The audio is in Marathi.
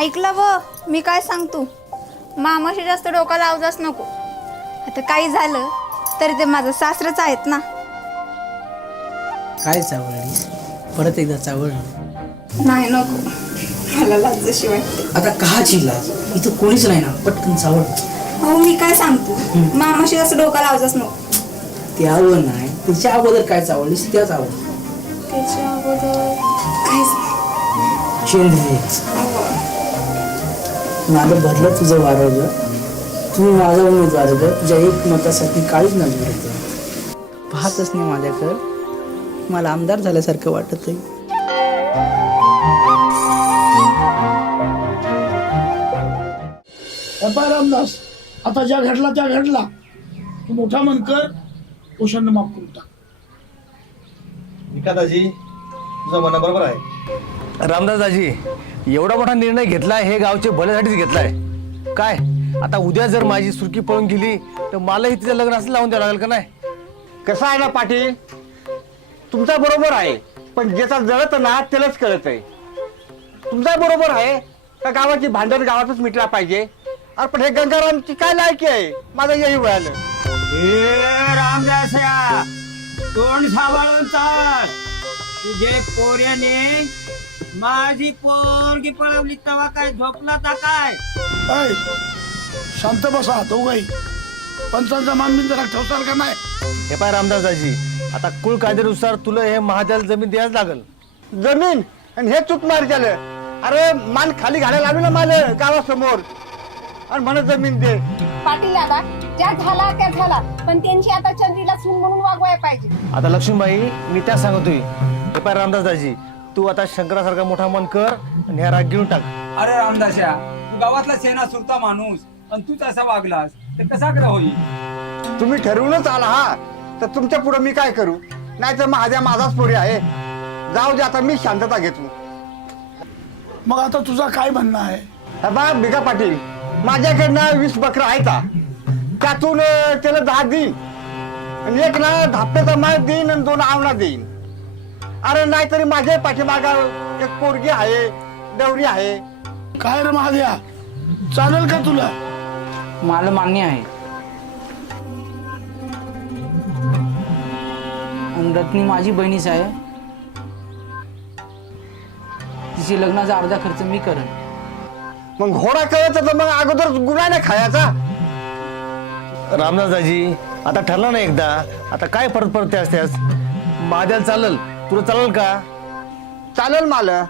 ऐकलं व मी काय सांगतो, मामाशी जास्त डोका लावजाच नको. आता काही झालं तरी ते माझं सासरच आहेत ना. काय चावळलीस? परत एकदा चावळ. नाही नको, मला लाज जशी वाटते. आता काची लाज? इथं कोणीच नाही ना, पटकन चावळ. हो मी काय सांगतो, मामाशी जास्त डोका लावजाच नको. ते आवड नाही, तिच्या अगोदर काय चावळलीस त्याच आवड. त्याच्या अगोदर काहीच नाही. माझं भरलं तुझं वारवलं, तू माझा उमेदवार तुझ्या एक मतासाठी काळीच नजर होतं. पाहतच नाही माझ्याकडं, मला आमदार झाल्यासारखं वाटत आहे. रामदास, आता ज्या घडला त्या घडला. तू मोठा मन कर, पोषण माफ करून टाक. दाजी तुझं म्हणणं बरोबर आहे. रामदास दाजी, एवढा मोठा निर्णय घेतलाय हे गावच्या भल्यासाठीच घेतलाय. काय आता उद्या जर माझी सुरकी पळून गेली तर मलाही तिचं लग्न असं लावून द्यावं लागेल का नाही? कसं आहे ना पाटील, तुमचा बरोबर आहे, पण ज्याचा जळत ना त्यालाच कळत आहे. तुमचा बरोबर आहे का गावाची भांडण गावातच मिटला पाहिजे. अरे पण हे गंगारामची काय लायकी आहे, माझं यही वळालं. रामदासया, तोंड सांभाळून चाल. तुझे पोऱ्याने माझी पोरगी पळवली तेव्हा काय झोपला का काय? ऐ, शांत बसा दोघही. पंचांचा मानबिन जरा ठेवसाल का नाही? हे पाय रामदास दाजी, आता कुळ कायद्यानुसार तुला हे महाद्याला जमीन द्यायच लागल. जमीन आणि हे चूक मार झालं. अरे मान खाली घालायला लावली ना मला गावासमोर, आणि म्हणत जमीन दे. पाटील दादा, ज्या झाला त्या झाला, पण त्यांची आता चंद्रीला सून म्हणून वागवाय पाहिजे. आता लक्ष्मीबाई, मी त्या सांगतोय. हे पाय रामदास दाजी, तू आता शंकरासारखा मोठा मन कर आणि ह्या राग घेऊन टाक. अरे रामदासया, तू गावातला सेना सुरता माणूस आणि तू तसा वागलास तर कसा करा होईल? तुम्ही ठरवूनच आला हा, तर तुमच्या पुढे मी काय करू? नाही तर माझ्या माझाच पोरी आहे. जाऊ दे, आता मी शांतता घेतो. मग आता तुझा काय म्हणणं आहे? बा बिगा पाटील, माझ्याकडनं 20 बकरा आहेत. त्यातून त्याला 10 देईन, आणि एक ना धाप्याचा माळ देईन आणि 2 आवणा देईन. अरे नाहीतरी माझ्या पाठीमागा एक पोरगी आहे, डवरी आहे. काय रे महाद्या, चालेल का तुला? मला मान्य आहे. आणि रत्नी माझी बहिणीच आहे. तिची लग्नाचा अर्धा खर्च मी करेन. मग घोडा करायचा तर मग अगोदर गुन्हा नाही खायचा. रामदास दाजी, आता ठरलं ना एकदा, आता काय परत परत त्यास महाद्याला चालल, तुला चालेल का? चालेल मला.